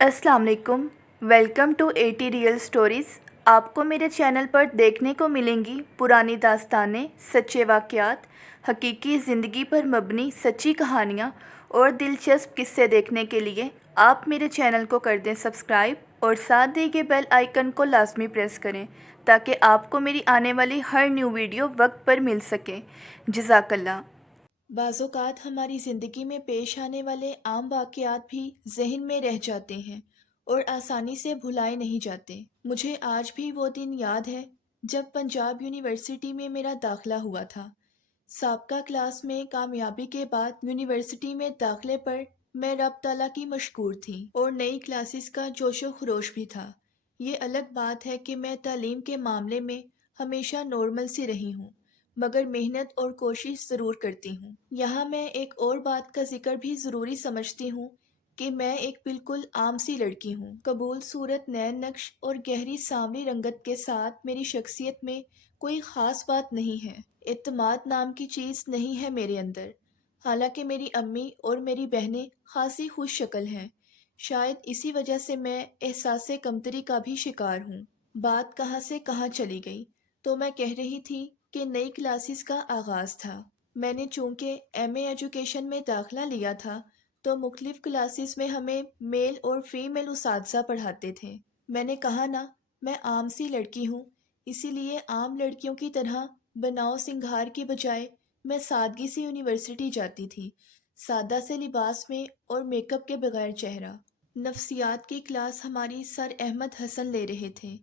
अस्सलाम वालेकुम। Welcome to 80 real stories. आपको मेरे चैनल पर देखने को मिलेंगी पुरानी दास्तानें, सच्चे वाक़यात, हकीकी ज़िंदगी पर मबनी सच्ची कहानियाँ और दिलचस्प किस्से देखने के लिए आप मेरे चैनल को कर दें सब्सक्राइब और साथ दिए गए बेल आइकन को लाजमी प्रेस करें ताकि आपको मेरी आने वाली हर न्यू वीडियो वक्त पर मिल सके। जज़ाकल्लाह। बाज़-औक़ात हमारी ज़िंदगी में पेश आने वाले आम वाक़यात भी ज़हन में रह जाते हैं और आसानी से भुलाए नहीं जाते। मुझे आज भी वो दिन याद है जब पंजाब यूनिवर्सिटी में मेरा दाखिला हुआ था। साबका क्लास में कामयाबी के बाद यूनिवर्सिटी में दाखिले पर मैं रब ताला की मशकूर थी और नई क्लासेस का जोशो खरोश भी था। ये अलग बात है कि मैं तालीम के मामले में हमेशा नॉर्मल सी रही हूँ, मगर मेहनत और कोशिश ज़रूर करती हूँ। यहाँ मैं एक और बात का जिक्र भी ज़रूरी समझती हूँ कि मैं एक बिल्कुल आम सी लड़की हूँ। कबूल सूरत, नैन नक्श और गहरी सांवली रंगत के साथ मेरी शख्सियत में कोई ख़ास बात नहीं है। इत्तेमाद नाम की चीज़ नहीं है मेरे अंदर। हालांकि मेरी अम्मी और मेरी बहनें खासी खुश शक्ल हैं। शायद इसी वजह से मैं एहसास कमतरी का भी शिकार हूँ। बात कहाँ से कहाँ चली गई, तो मैं कह रही थी कि नई क्लासेस का आगाज़ था। मैंने चूँकि एमए एजुकेशन में दाखिला लिया था, तो मुख्तलिफ क्लासेस में हमें मेल और फीमेल उसातिज़ा पढ़ाते थे। मैंने कहा ना, मैं आम सी लड़की हूँ, इसीलिए आम लड़कियों की तरह बनाव सिंगार की बजाय मैं सादगी से यूनिवर्सिटी जाती थी, सादा से लिबास में और मेकअप के बगैर चेहरा। नफ्सियात की क्लास हमारी सर अहमद हसन ले रहे थे।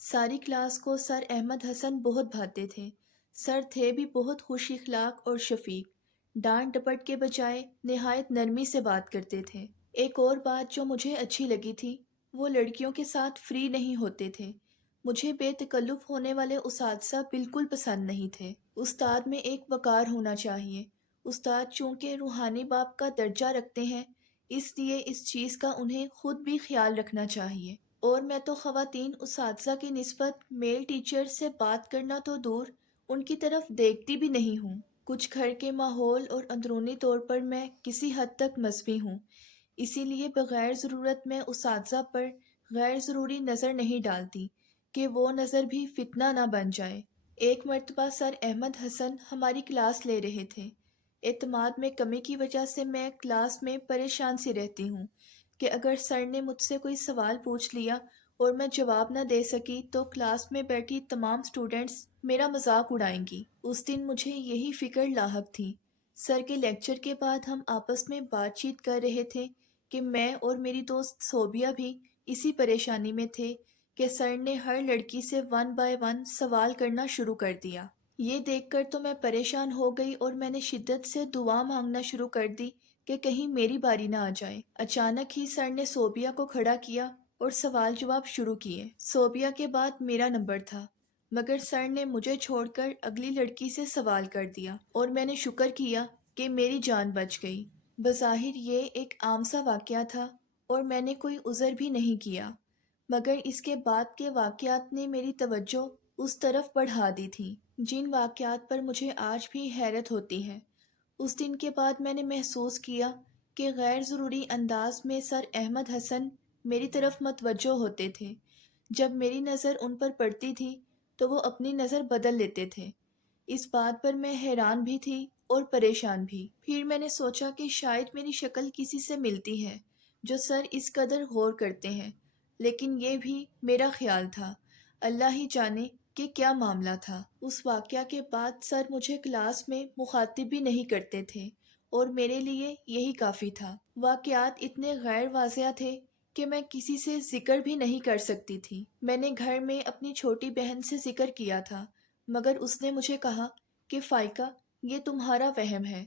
सारी क्लास को सर अहमद हसन बहुत भाते थे। सर थे भी बहुत खुश इखलाक और शफीक। डांट डपट के बजाय निहायत नरमी से बात करते थे। एक और बात जो मुझे अच्छी लगी थी, वो लड़कियों के साथ फ्री नहीं होते थे। मुझे बेतकल्लुफ़ होने वाले उस्ताद बिल्कुल पसंद नहीं थे। उस्ताद में एक वक़ार होना चाहिए। उस्ताद चूँकि रूहानी बाप का दर्जा रखते हैं, इसलिए इस चीज़ का उन्हें खुद भी ख्याल रखना चाहिए। और मैं तो ख़वातीन उस्ताज़ा की निस्बत मेल टीचर से बात करना तो दूर, उनकी तरफ देखती भी नहीं हूँ। कुछ घर के माहौल और अंदरूनी तौर पर मैं किसी हद तक मज़हबी हूँ, इसीलिए बग़ैर ज़रूरत मैं उस्ताज़ा पर गैर ज़रूरी नज़र नहीं डालती कि वो नज़र भी फितना ना बन जाए। एक मर्तबा सर अहमद हसन हमारी क्लास ले रहे थे। एतमाद में कमी की वजह से मैं क्लास में परेशान सी रहती हूँ कि अगर सर ने मुझसे कोई सवाल पूछ लिया और मैं जवाब न दे सकी तो क्लास में बैठी तमाम स्टूडेंट्स मेरा मजाक उड़ाएंगी। उस दिन मुझे यही फिक्र लाहक थी। सर के लेक्चर के बाद हम आपस में बातचीत कर रहे थे कि मैं और मेरी दोस्त सोबिया भी इसी परेशानी में थे कि सर ने हर लड़की से वन बाय वन सवाल करना शुरू कर दिया। ये देखकर तो मैं परेशान हो गई और मैंने शिद्दत से दुआ मांगना शुरू कर दी कि कहीं मेरी बारी ना आ जाए। अचानक ही सर ने सोबिया को खड़ा किया और सवाल जवाब शुरू किए। सोबिया के बाद मेरा नंबर था, मगर सर ने मुझे छोड़कर अगली लड़की से सवाल कर दिया और मैंने शुक्र किया कि मेरी जान बच गई। बज़ाहिर ये एक आम सा वाक़या था और मैंने कोई उज़र भी नहीं किया, मगर इसके बाद के वाक़यात ने मेरी तवज्जो उस तरफ बढ़ा दी थी, जिन वाक़यात पर मुझे आज भी हैरत होती है। उस दिन के बाद मैंने महसूस किया कि गैर ज़रूरी अंदाज में सर अहमद हसन मेरी तरफ मतवज्जो होते थे। जब मेरी नज़र उन पर पड़ती थी, तो वो अपनी नज़र बदल लेते थे। इस बात पर मैं हैरान भी थी और परेशान भी। फिर मैंने सोचा कि शायद मेरी शक्ल किसी से मिलती है, जो सर इस कदर गौर करते हैं। लेकिन ये भी मेरा ख्याल था। अल्लाह ही जाने कि क्या मामला था। उस वाक़या के बाद सर मुझे क्लास में मुखातिब भी नहीं करते थे और मेरे लिए यही काफ़ी था। वाक़यात इतने गैर वाज़िया थे कि मैं किसी से ज़िक्र भी नहीं कर सकती थी। मैंने घर में अपनी छोटी बहन से ज़िक्र किया था, मगर उसने मुझे कहा कि फ़ाइका, ये तुम्हारा वहम है,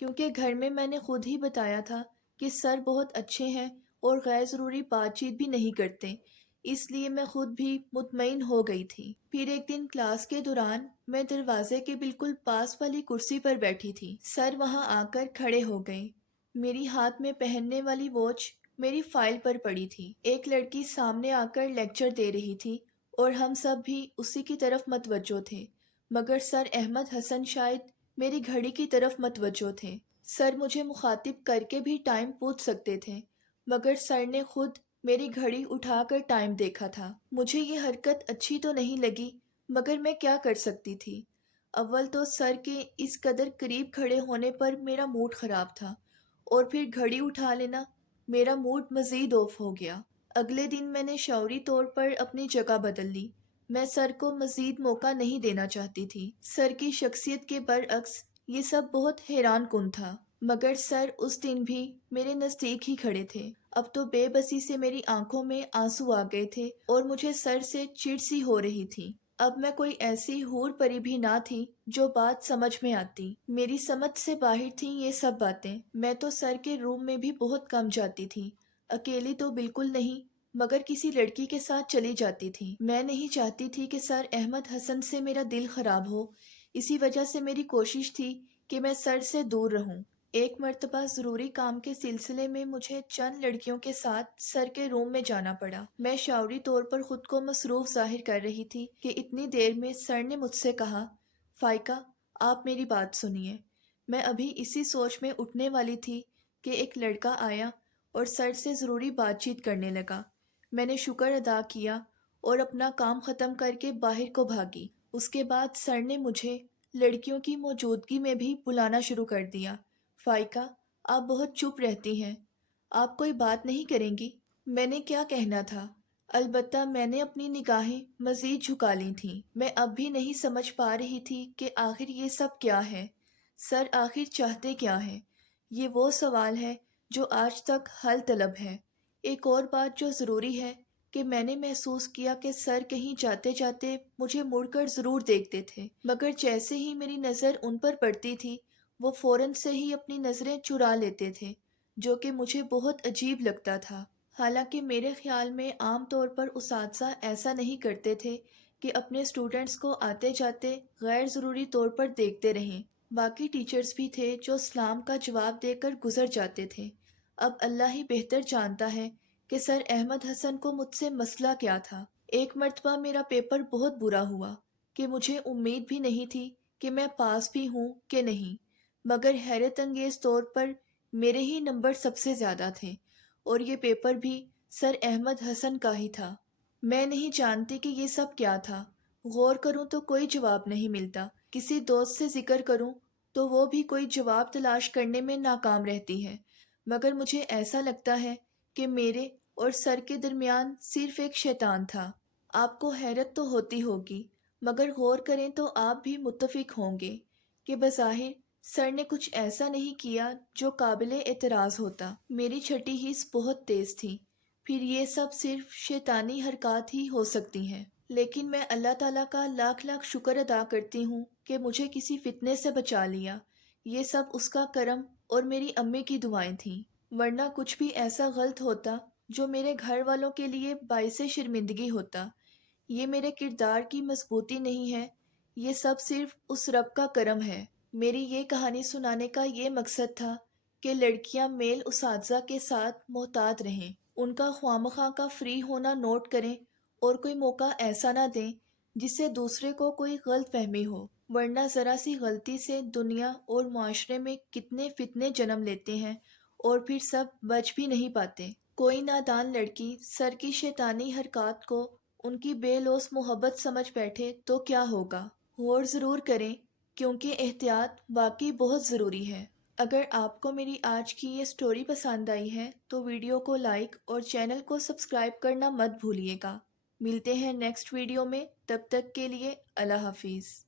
क्योंकि घर में मैंने खुद ही बताया था कि सर बहुत अच्छे हैं और गैर ज़रूरी बातचीत भी नहीं करते, इसलिए मैं खुद भी मुतमईन हो गई थी। फिर एक दिन क्लास के दौरान मैं दरवाजे के बिल्कुल पास वाली कुर्सी पर बैठी थी। सर वहां आकर खड़े हो गए। मेरी हाथ में पहनने वाली वॉच मेरी फाइल पर पड़ी थी। एक लड़की सामने आकर लेक्चर दे रही थी और हम सब भी उसी की तरफ मतवज्जो थे, मगर सर अहमद हसन शायद मेरी घड़ी की तरफ मतवज्जो थे। सर मुझे मुखातिब करके भी टाइम पूछ सकते थे, मगर सर ने खुद میری گھڑی اٹھا کر ٹائم دیکھا تھا۔ مجھے یہ حرکت اچھی تو نہیں لگی، مگر میں کیا کر سکتی تھی؟ اول تو سر کے اس قدر قریب کھڑے ہونے پر میرا موڈ خراب تھا، اور پھر گھڑی اٹھا لینا، میرا موڈ مزید آف ہو گیا۔ اگلے دن میں نے شعوری طور پر اپنی جگہ بدل لی۔ میں سر کو مزید موقع نہیں دینا چاہتی تھی۔ سر کی شخصیت کے برعکس یہ سب بہت حیران کن تھا، مگر سر اس دن بھی میرے نزدیک ہی کھڑے تھے۔ اب تو بے بسی سے میری آنکھوں میں آنسو آ گئے تھے اور مجھے سر سے چڑ سی ہو رہی تھی۔ اب میں کوئی ایسی حور پری بھی نہ تھی جو بات سمجھ میں آتی۔ میری سمجھ سے باہر تھیں یہ سب باتیں۔ میں تو سر کے روم میں بھی بہت کم جاتی تھی، اکیلی تو بالکل نہیں، مگر کسی لڑکی کے ساتھ چلی جاتی تھی۔ میں نہیں چاہتی تھی کہ سر احمد حسن سے میرا دل خراب ہو، اسی وجہ سے میری کوشش تھی کہ میں سر سے دور رہوں۔ ایک مرتبہ ضروری کام کے سلسلے میں مجھے چند لڑکیوں کے ساتھ سر کے روم میں جانا پڑا۔ میں شعوری طور پر خود کو مصروف ظاہر کر رہی تھی کہ اتنی دیر میں سر نے مجھ سے کہا، فائقہ، آپ میری بات سنیے۔ میں ابھی اسی سوچ میں اٹھنے والی تھی کہ ایک لڑکا آیا اور سر سے ضروری بات چیت کرنے لگا۔ میں نے شکر ادا کیا اور اپنا کام ختم کر کے باہر کو بھاگی۔ اس کے بعد سر نے مجھے لڑکیوں کی موجودگی میں بھی بلانا شروع کر دیا۔ فائقہ، آپ بہت چپ رہتی ہیں، آپ کوئی بات نہیں کریں گی؟ میں نے کیا کہنا تھا؟ البتہ میں نے اپنی نگاہیں مزید جھکا لی تھیں۔ میں اب بھی نہیں سمجھ پا رہی تھی کہ آخر یہ سب کیا ہے۔ سر آخر چاہتے کیا ہیں؟ یہ وہ سوال ہے جو آج تک حل طلب ہے۔ ایک اور بات جو ضروری ہے کہ میں نے محسوس کیا کہ سر کہیں جاتے جاتے مجھے مڑ کر ضرور دیکھتے تھے، مگر جیسے ہی میری نظر ان پر پڑتی تھی وہ فوراً سے ہی اپنی نظریں چرا لیتے تھے، جو کہ مجھے بہت عجیب لگتا تھا۔ حالانکہ میرے خیال میں عام طور پر اساتذہ ایسا نہیں کرتے تھے کہ اپنے اسٹوڈنٹس کو آتے جاتے غیر ضروری طور پر دیکھتے رہیں۔ باقی ٹیچرز بھی تھے جو سلام کا جواب دے کر گزر جاتے تھے۔ اب اللہ ہی بہتر جانتا ہے کہ سر احمد حسن کو مجھ سے مسئلہ کیا تھا۔ ایک مرتبہ میرا پیپر بہت برا ہوا کہ مجھے امید بھی نہیں تھی کہ میں پاس بھی ہوں کہ نہیں، مگر حیرت انگیز طور پر میرے ہی نمبر سب سے زیادہ تھے، اور یہ پیپر بھی سر احمد حسن کا ہی تھا۔ میں نہیں جانتی کہ یہ سب کیا تھا۔ غور کروں تو کوئی جواب نہیں ملتا، کسی دوست سے ذکر کروں تو وہ بھی کوئی جواب تلاش کرنے میں ناکام رہتی ہے، مگر مجھے ایسا لگتا ہے کہ میرے اور سر کے درمیان صرف ایک شیطان تھا۔ آپ کو حیرت تو ہوتی ہوگی، مگر غور کریں تو آپ بھی متفق ہوں گے کہ بظاہر سر نے کچھ ایسا نہیں کیا جو قابل اعتراض ہوتا۔ میری چھٹی حس بہت تیز تھی، پھر یہ سب صرف شیطانی حرکات ہی ہو سکتی ہیں۔ لیکن میں اللہ تعالیٰ کا لاکھ لاکھ شکر ادا کرتی ہوں کہ مجھے کسی فتنے سے بچا لیا۔ یہ سب اس کا کرم اور میری امی کی دعائیں تھیں، ورنہ کچھ بھی ایسا غلط ہوتا جو میرے گھر والوں کے لیے باعث شرمندگی ہوتا۔ یہ میرے کردار کی مضبوطی نہیں ہے، یہ سب صرف اس رب کا کرم ہے۔ میری یہ کہانی سنانے کا یہ مقصد تھا کہ لڑکیاں میل اساتذہ کے ساتھ محتاط رہیں، ان کا خواہ کا فری ہونا نوٹ کریں اور کوئی موقع ایسا نہ دیں جس سے دوسرے کو کوئی غلط فہمی ہو، ورنہ ذرا سی غلطی سے دنیا اور معاشرے میں کتنے فتنے جنم لیتے ہیں اور پھر سب بچ بھی نہیں پاتے۔ کوئی نادان لڑکی سر کی شیطانی حرکات کو ان کی بے لوث محبت سمجھ بیٹھے تو کیا ہوگا؟ غور ضرور کریں، کیونکہ احتیاط واقعی بہت ضروری ہے۔ اگر آپ کو میری آج کی یہ سٹوری پسند آئی ہے تو ویڈیو کو لائک اور چینل کو سبسکرائب کرنا مت بھولیے گا۔ ملتے ہیں نیکسٹ ویڈیو میں، تب تک کے لیے اللہ حافظ۔